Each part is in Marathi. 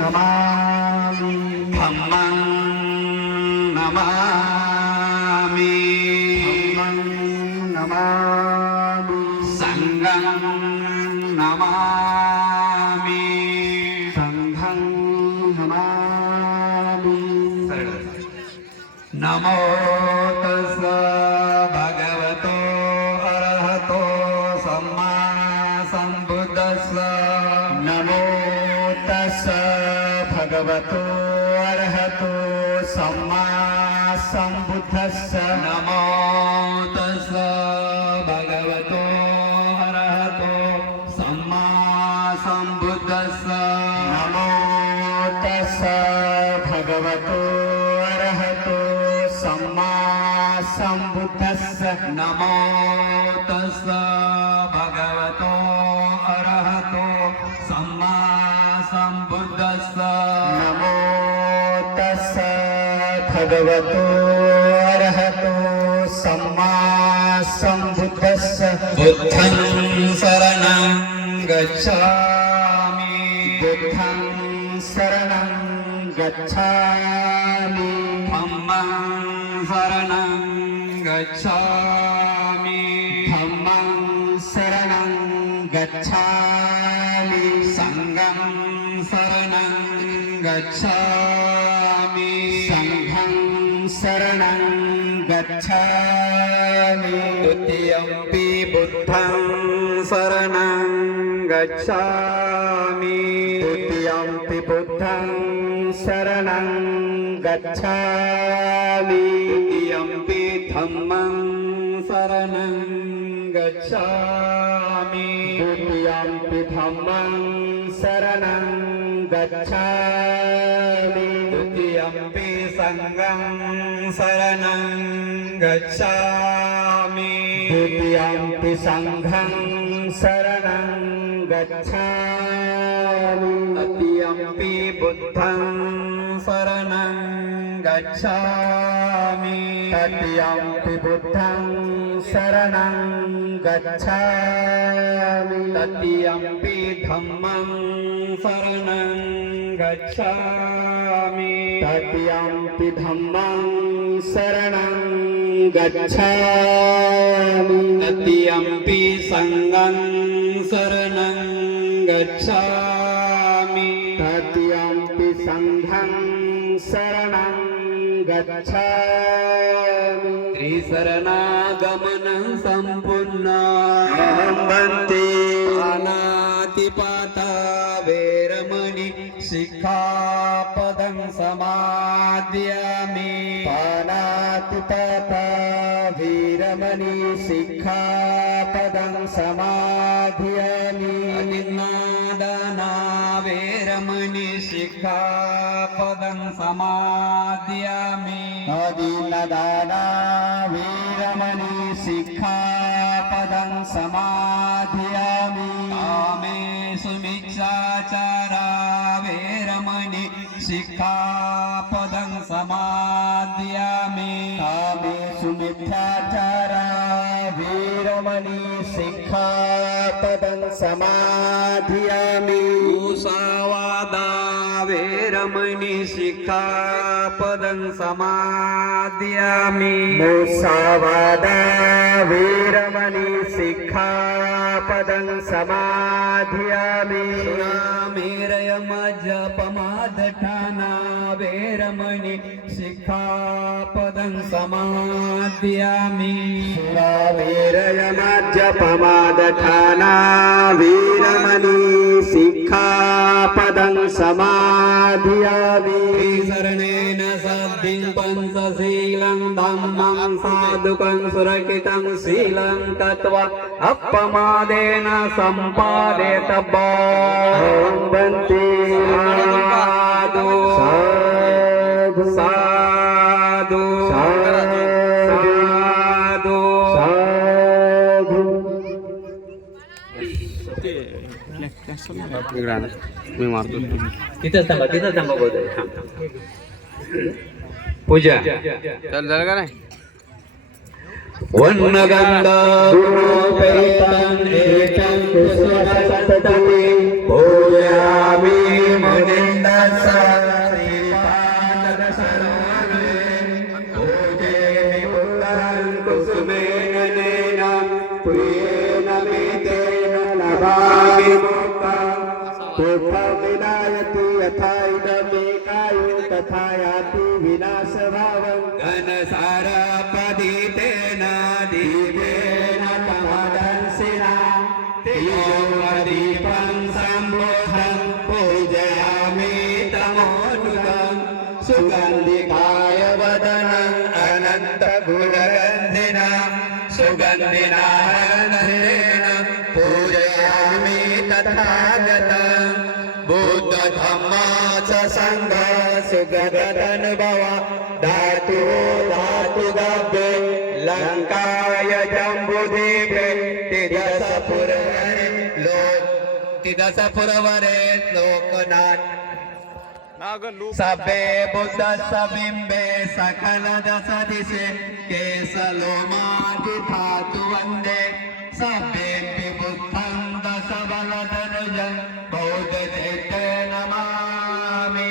नमामि। धम्मं सम्बुद्धस्स नमो तस् भगवतो अर्हतो सम्मा सम्बुद्धस्स नमो तस् भगवतो अरहतो सम्मा सम्बुद्धस्स नमो तस् भगवतो अर्हतो सम्मा सम्बुद्धस्स बुद्धं शरणं बुद्धं शरणं गच्छामि। धम्मं शरणं गच्छामि। धम्मं शरणं गच्छामि। सङ्गं शरणं गच्छामि। सङ्घं शरणं गच्छामि। द्वितीयम्पि बुद्धं शरणं गच्छामि। द्वितीयम्पि बुद्धं शरणं गच्छामि। द्वितीयम्पि धम्मं शरणं गच्छामि। द्वितीयम्पि धम्मं शरणं गच्छामि। द्वितीयम्पि सङ्गं शरणं गच्छामि। द्वितीयम्पि सङ्घं शरणं गच्छामि। तृतीयम्पि बुद्धं शरणं गच्छामि। तृतीयम्पि बुद्धं शरणं गच्छामि। तृतीयम्पि धम्मं शरणं गच्छामि। तृतीयम्पि धम्मं शरणं गच्छामि। तृतीयम्पि सङ्गं शरणं गच्छामि। गच्छामि त्रिशरणागमनं सम्पूर्ण वन्ति अनातिपाता वेरमणि शिखापदं समाद्यामि। पानातिपाता वीरमणि शिक्षापदं समाधियामि वेरमणि शिखापदं समाद्यामि नदीनदाना वीरमणि शिक्षापदं समाधियामि। कामे सुमिच्छाचारा वेरमणि शिखापदं समाद्यामि कामे सुमिथ्याचारा वीरमणि शिक्षापदं समाधियामि मुसावादा वेरमणि शिखापदं समाद्यामि मुसावादा वीरमणि शिक्षापदं समाधियामि। वेरमणि शिखापदं वीरयमज्जपमादठाना वीरमणि शिक्षापदं समाधियामि। शरणेन सद्धिं पञ्चशीलं धम्मं साधुकं सुरक्षितं शीलं तत्त्वा अपमादेन सम्पादयतव्वा वन्ति साधु साधु साधु साधु साधु साधु मी मारतो तिथं थांबा तिथं थांबा बोल पूजा चल झालं का नाही वन्नगन्धूपेतं एकं कुसुमसन्ततिं पूजयामि मुनिन्दं प्रियेण मे तेन लभामि यथा सुगन्धिनानन्देन पूजयामि तथागतम् बुद्ध धम्मा च सङ्घ सुगतनुभव धातु धातु गभ्ये लङ्काय जम्बुदीपे तिरसपुरवरे लोक तिरसपुरवरे लोकनाथ। सभे बुद्ध सबिंबे सकल दस दिशे केसलोमादि धातु वन्दे सभे बुद्धं दश बलधनुजं बौद्ध चैत्य नमामि।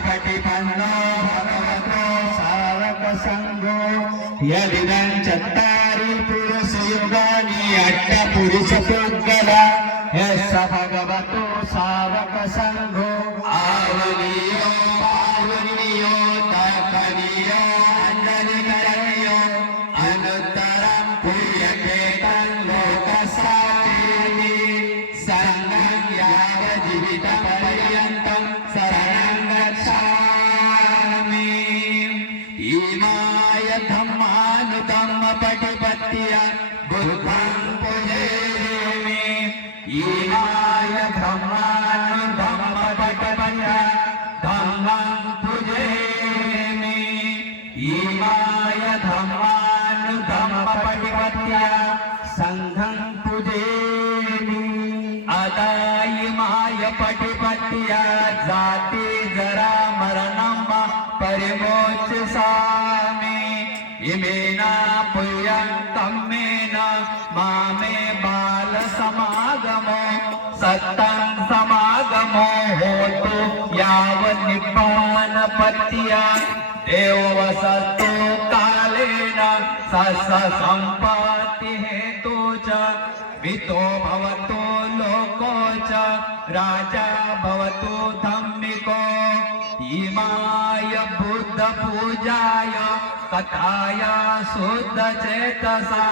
పతి పన్నో భగవతో సావక సంగో యదిదం చత్తారి పురుష యుగాని అట్ట పురుష పుగ్గల বুদ্ধা होतु यावन्निपानपत्या देववसतु कालेन सस सम्पत्ति हेतु च वितो भवतु लोको च राजा भवतु धम्मिको इमाय बुद्धपूजाय कथाया शुद्धचेतसा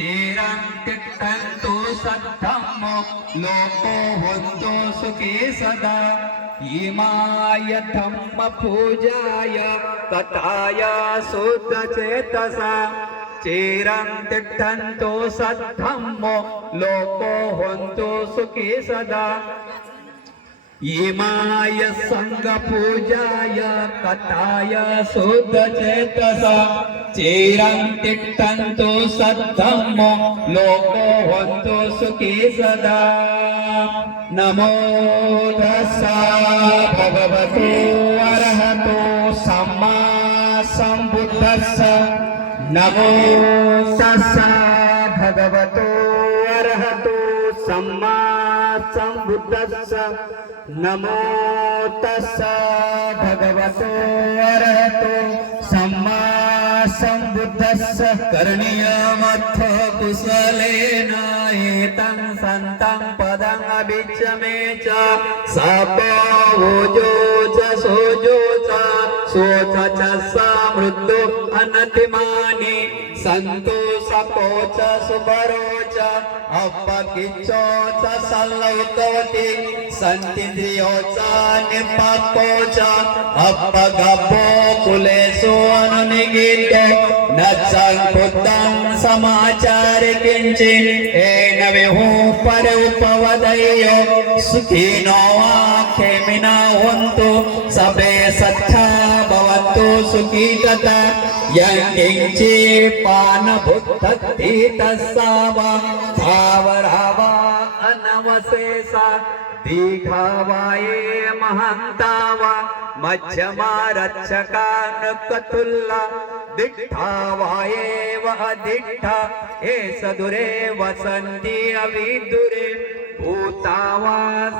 चिरं तिष्ठन्तु सद्धम्मो लोको होन्तु सुखी सदा इमाय धम्मपूजाय कथाय शुद्धचेतसा चिरं तिष्ठन्तु सद्धम्मो लोको होन्तु सुखी सदा इमाय सङ्गपूजाय कथाय शुद्धचेतसा चिरं तिष्ठन्तु सद्धम्मो लोको हन्तु सुखी सदा। नमो तस्सा भगवतो अरहतो सम्मा सम्बुद्धस्स। नमो तस्सा भगवतो अरहतो सम्मा सम्बुद्धस्स। नमो तस्स भगवतो अरहतो सम्मा सम्बुद्धस्स करणीयमथ कुशलेन एतं सन्तं पदं अभिक्षमे च सपोजो च सोजो च शोच च समृद्धो अनतिमानि सन्तो सपो च सुबरो च अपकिच्चो च अपगपो कुलेषु अनुनिगितो न संकुद्धं समाचार किंचिन एन विहु पर उपवदयो सुखिनो वा खेमिना हुंतु सबे सत्य भवन्तु सुखी पान यङ्किञ्चि पानभुत्थति तस्सा वा स्थावरावा अनवशेषा दीघा वा ए महान्ता वा मध्यमारक्षका न कथुल्ल दिग्धा वायेव दिक् सदुरे वसन्ति अविदुरे भूता वा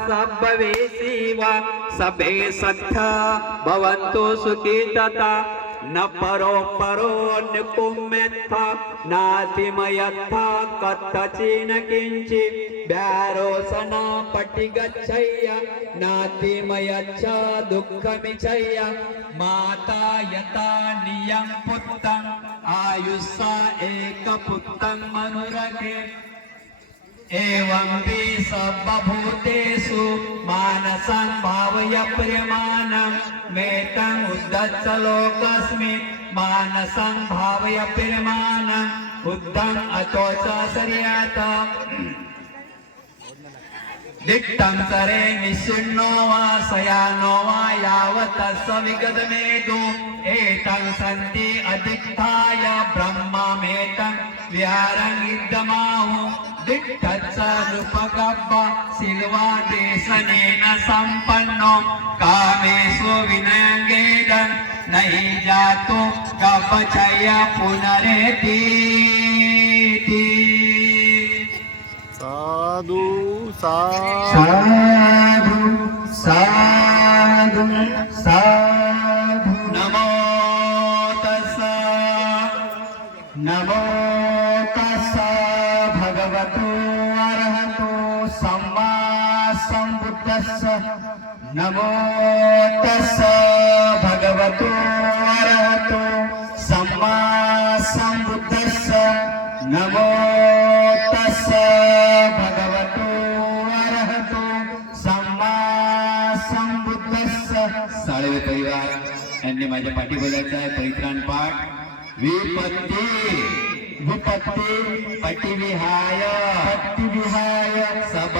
सभवेशी वा सभे सखा भवन्तु सुखी तथा। न परो परो निकुम्यथा नातिमयथा कथचिन किञ्चि ब्यारोसना पटिगच्छय्य नातिमयच्छ दुःखमिचय्य माता यथा नियं पुत्तम् आयुष्सा एकपुत्तं मनुरगे एवं वि सर्वभूतेषु मानसं भावय प्रियमानं। मेतं उद्धच्च लोकस्मि मानसं भावय प्रियमाणम् उद्धम् अतो च सर्यात। दिक्तं सरे निशिन्नो वा शयानो वा यावत् स विगतमेदु। एतं सन्ति अधिष्ठाय ब्रह्ममेतम् विहारं इदमाहु दिक्तच्च नृपगब्ब सिल्वा देशनेन सम्पन्नो कामेषु विनयङ्गेदन् न हि जातु गपचय पुनरेति. साधू. नमो तस्स भगवतो अरहतो सम्मा सम्बुद्धस्स नमो तस्स भगवतो अरहतो सम्मा संबुद्धस्स साळवे परिवार यांनी माझ्या पाठी बोलायचं आहे परित्राण पाठ. विपत्ती विपत्ती पटिविहाय पटिविहाय सब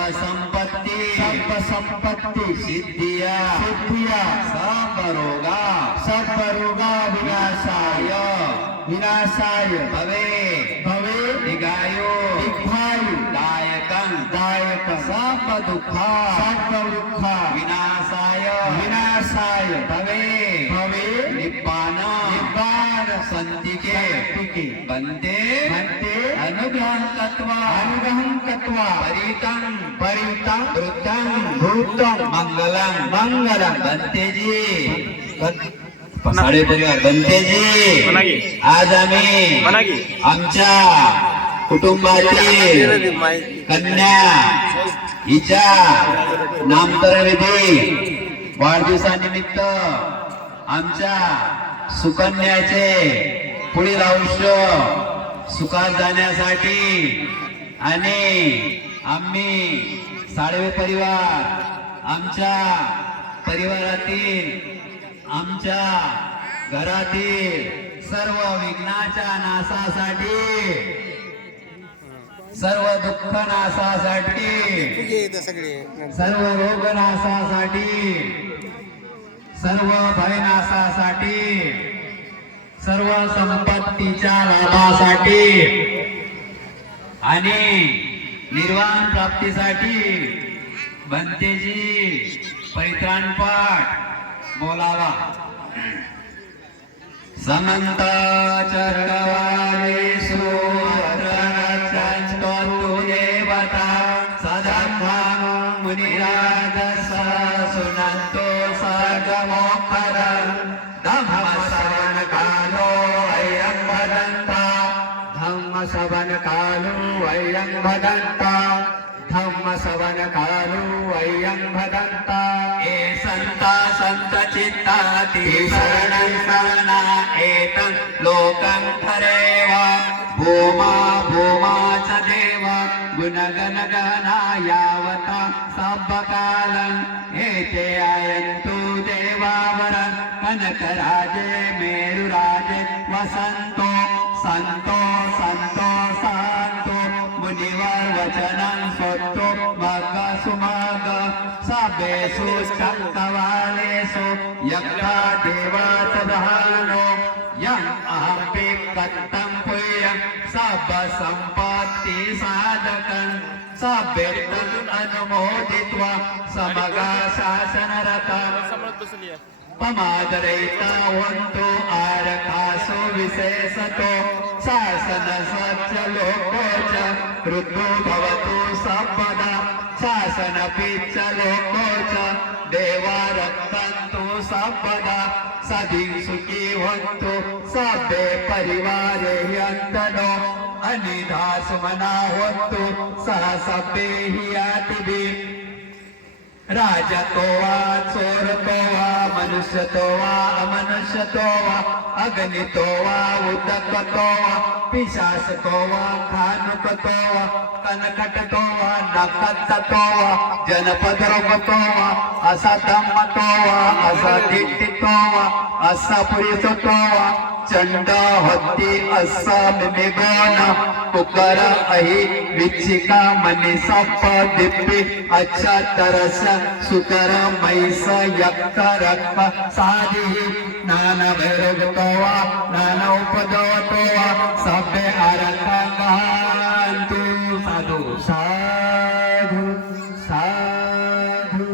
संपत्ति सिद्धिया सिद्धिया सबरोगा सबरोगा विनाशाय विनाशाय भवे भवे दिगायो दिखायु दायकं दायक सब दुखा सब दुखा विनाशाय विनाशाय भवे भवे निपाना संतिके संतिके बंदे भन्ते अनुग्रहं तत्वा अनुग्रहं कृत्वा परितं परितं वृद्धं भूतं मंगलम मंगलम बनतेजी साडे परिवार बनतेजी। आज आम्ही आमच्या कुटुंबातील कन्या। हिच्या नामकरण विधी वाढदिवसानिमित्त आमच्या सुकन्याचे पुढील आयुष्य सुखात जाण्यासाठी. आणि आम्ही साळवे परिवार आमच्या परिवारातील आमच्या घरातील सर्व विघ्नाच्या नाशासाठी सर्व दुःख नाशासाठी सर्व रोग नाशासाठी सर्व भयनाशासाठी सर्व संपत्तीच्या लाभासाठी आणि निर्वाण प्राप्तीसाठी भंतेजी परित्राण पाठ बोलावा. समंत चरणवारे अत्र देवता सदम्भं मुनिराजस सुनन्तो सर्गमोखर धम्मश्रवणकालो अयं वदन्ता धम्मश्रवणकालो अयं वदन्ता धम्मश्रवणकालो अयं वदन्ता ए संता संत चित्ताति शरणं शरणा एतं लोकं हरेव भूमा भूमा च देव। गुणगण गणा यावता सबकालम् एते आयन्तु देवावर कनकराजे मेरुराजे वसन्तो सन्तो सन्तो सन्तो. मुनिवर वचनं स्वत्तो मग सुमग. सभेषु शक्तवालेषु यज्ञा देवाच दहानो. यम् अहं कत्तं पुयं सब संपत्ति साधकं सभ्यत्वम् अनुमोदित्वा समगा शासनरतम् पमादरैतावन्तो आरकासो विशेषतो शासन सच्च लोको च ऋतु भवतु सर्वदा शासनपि च लोको च देवा रक्तन्तु सर्वदा सदि सुखी भवन्तु सभ्ये परिवारे ह्यन्तनो आणि दास मना होतो सहसा पेही आतिबी राजा राजतो वा चोरतो वा तोवा वा अमनुष्यतो वा तोवा वा तोवा वा पिशासतो वा खानुकतो वा कनकटतो वा नकत्ततो वा जनपदरोगतो वा असा धम्मतो वा असा दिट्टितो वा असा पुरिसतो वा चंड हत्ती असा मिगोना कुकर अहि विचिका मनीषा सप दिप्पी अच्छा तरस सुकर मैस यक्क रक्क साधी नाना भैरवतोवा नाना उपदवतोवा सभ्य अरकांतु साधु साधु साधु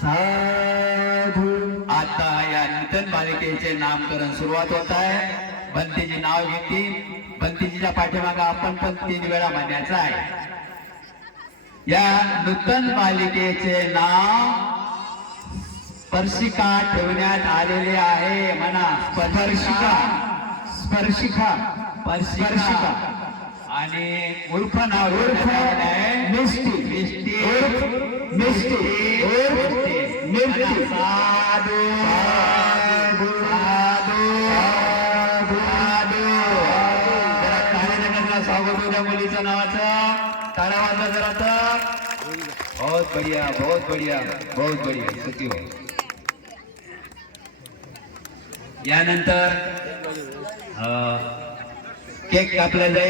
साधु। आता या नूतन बालिकेचे नामकरण सुरुवात होत आहे. बंतीजी नाव घेतली. बंतीजीच्या पाठीमागे आपण पण तीन वेळा म्हणण्याचं आहे. या नूतन बालिकेचे नाव स्पर्शिका ठेवण्यात आलेले आहे. म्हणा स्पर्शिका. स्पर्शिका. स्पर्शिका. आणि उर्फ नाव उर्फ मिष्टी. मिष्टी. मिष्टी. मिष्टी. साधू साधू. बहुत बढ़िया बहुत बढ़िया बहुत बढ़िया सत्य हो। यानंतर अं, केक कापला जाईल.